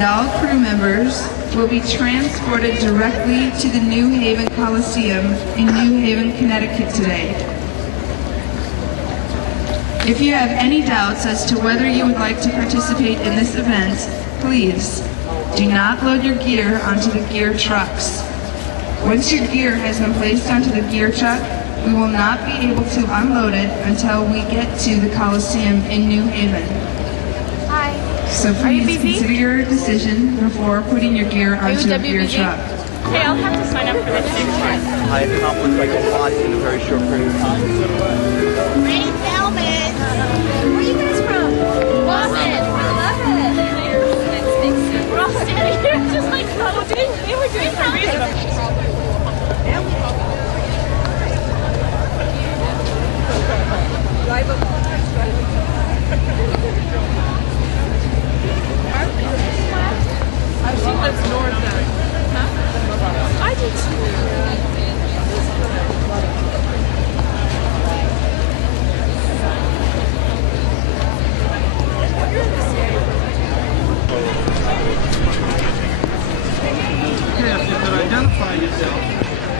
and all crew members will be transported directly to the New Haven Coliseum in New Haven, Connecticut today. If you have any doubts as to whether you would like to participate in this event, please do not load your gear onto the gear trucks. Once your gear has been placed onto the gear truck, we will not be able to unload it until we get to the Coliseum in New Haven. Hi. So please consider your decision before putting your gear onto a gear truck. Hey, I'll have to sign up for this next time. I accomplished like a lot in a very short period of time. Great helmet! Where are you guys from? Boston! I love it! We're all standing here just like, oh, they were doing something. I've seen this north end. Huh? I did too.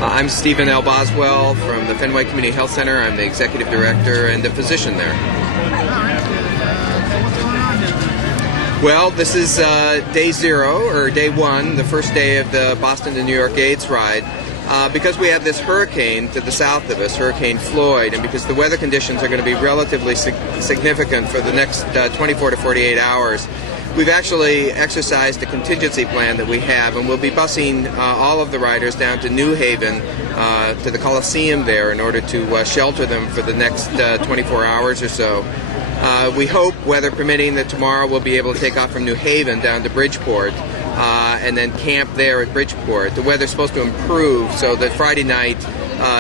I'm Stephen L. Boswell from the Fenway Community Health Center. I'm the executive director and the physician there. Well, this is day 0, or day 1, the first day of the Boston to New York AIDS ride. Because we have this hurricane to the south of us, Hurricane Floyd, and because the weather conditions are going to be relatively significant for the next 24 to 48 hours, we've actually exercised a contingency plan that we have, and we'll be busing all of the riders down to New Haven, to the Coliseum there, in order to shelter them for the next 24 hours or so. We hope, weather permitting, that tomorrow we'll be able to take off from New Haven down to Bridgeport and then camp there at Bridgeport. The weather's supposed to improve, so that Friday night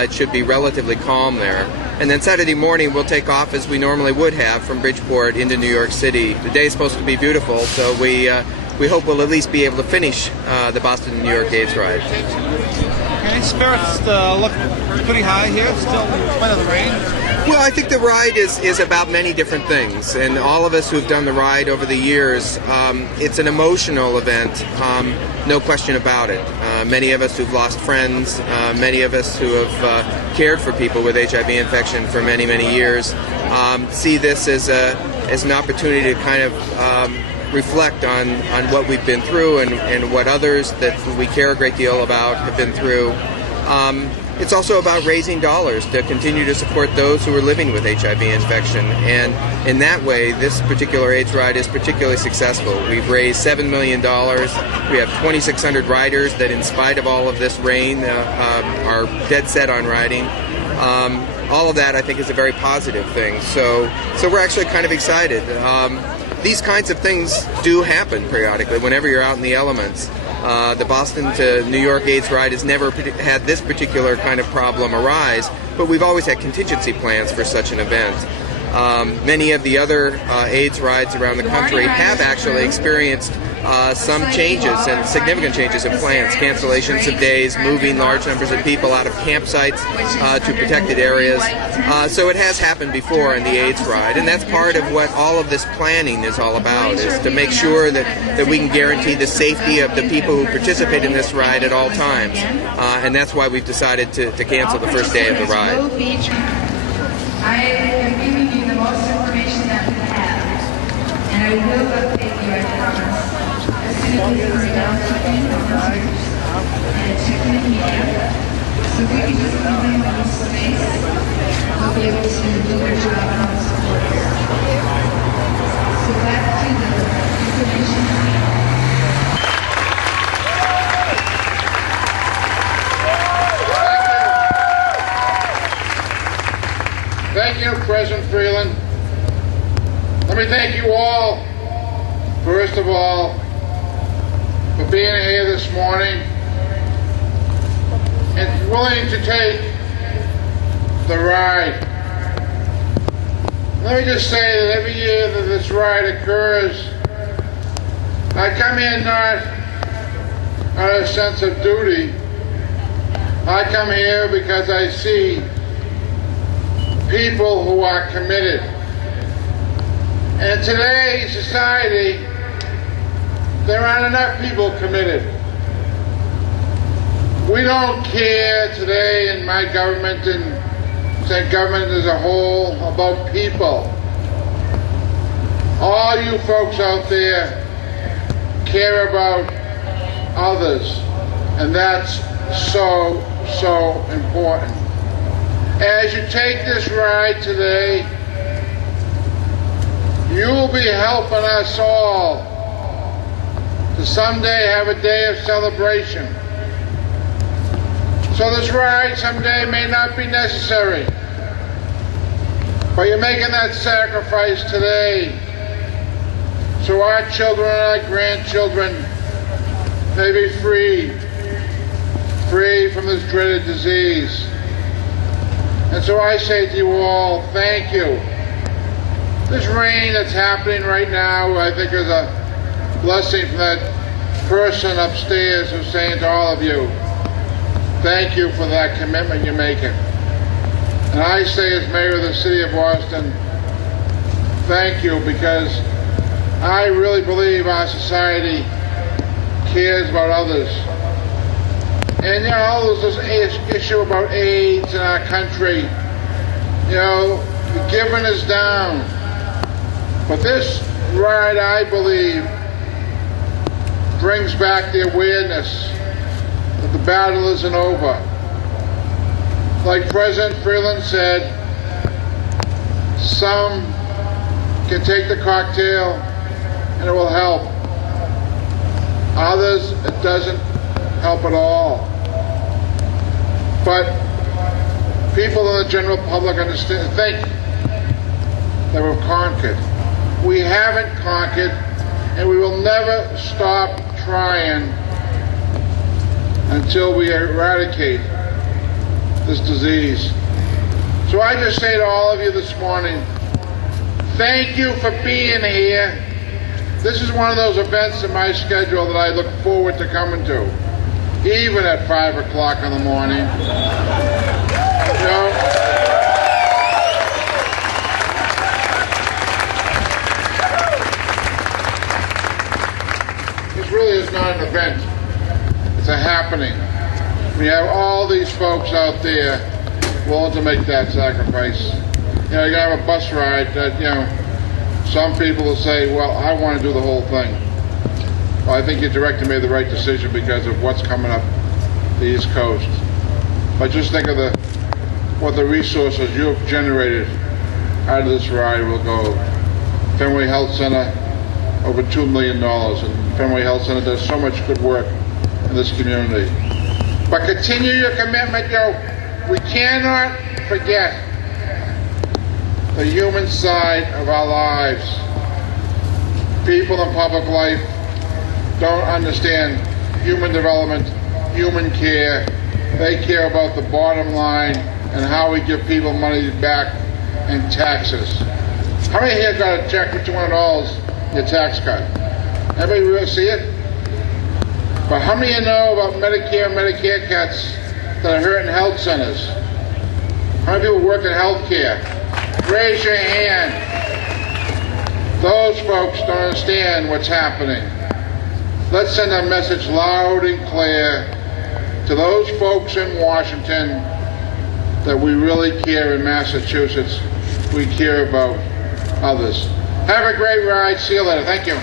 it should be relatively calm there. And then Saturday morning we'll take off as we normally would have from Bridgeport into New York City. The day is supposed to be beautiful, so we hope we'll at least be able to finish the Boston to New York AIDS ride. Okay, spirits look pretty high here, still in spite of the rain. Well, I think the ride is about many different things, and all of us who've done the ride over the years, it's an emotional event, no question about it. Many of us who've lost friends, many of us who have cared for people with HIV infection for many, many years, see this as an opportunity to kind of reflect on what we've been through and what others that we care a great deal about have been through. It's also about raising dollars to continue to support those who are living with HIV infection, and in that way this particular AIDS ride is particularly successful. We've raised $7 million. We have 2,600 riders that, in spite of all of this rain, are dead set on riding. All of that, I think, is a very positive thing. So we're actually kind of excited. These kinds of things do happen periodically whenever you're out in the elements. The Boston to New York AIDS ride has never had this particular kind of problem arise, but we've always had contingency plans for such an event. Many of the other AIDS rides around the country have actually experienced some changes, and significant changes in plans, cancellations of days, moving large numbers of people out of campsites to protected areas. So it has happened before in the AIDS ride, and that's part of what all of this planning is all about, is to make sure that we can guarantee the safety of the people who participate in this ride at all times. And that's why we've decided to cancel the first day of the ride. I am giving you the most information that we have, and I will update you, I promise, as soon as we hurry down to volunteers and check in media. So if we can just give them a little space, they'll be able to do their job and help support us. So back to the information. Thank you, President Freeland. Let me thank you all, first of all, for being here this morning and willing to take the ride. Let me just say that every year that this ride occurs, I come in not out of a sense of duty. I come here because I see people who are committed. And in today's society, there aren't enough people committed. We don't care today in my government and state government as a whole about people. All you folks out there care about others, and that's so, so important. As you take this ride today, you'll be helping us all to someday have a day of celebration. So this ride someday may not be necessary, but you're making that sacrifice today so our children and our grandchildren may be free from this dreaded disease. And so I say to you all, thank you. This rain that's happening right now, I think is a blessing from that person upstairs who's saying to all of you, thank you for that commitment you're making. And I say as mayor of the city of Boston, thank you, because I really believe our society cares about others. And you know, there's this issue about AIDS in our country. You know, the giving is down. But this ride, I believe, brings back the awareness that the battle isn't over. Like President Freeland said, some can take the cocktail and it will help. Others, it doesn't help at all. But people in the general public think that we've conquered. We haven't conquered, and we will never stop trying until we eradicate this disease. So I just say to all of you this morning, thank you for being here. This is one of those events in my schedule that I look forward to coming to, even at 5 o'clock in the morning. You know, this really is not an event. It's a happening. We have all these folks out there willing to make that sacrifice. You know, you gotta have a bus ride that, you know, some people will say, well, I want to do the whole thing. Well, I think your director made the right decision because of what's coming up the East Coast. But just think of what the resources you've generated out of this ride will go. Fenway Health Center, over $2 million, and Fenway Health Center does so much good work in this community. But continue your commitment, we cannot forget the human side of our lives. People in public life don't understand human development, human care. They care about the bottom line and how we give people money back in taxes. How many here got a check for $200 your tax cut? Everybody really see it? But how many of you know about Medicare and Medicare cuts that are hurting health centers? How many people work in health care? Raise your hand. Those folks don't understand what's happening. Let's send a message loud and clear to those folks in Washington that we really care in Massachusetts. We care about others. Have a great ride. See you later. Thank you.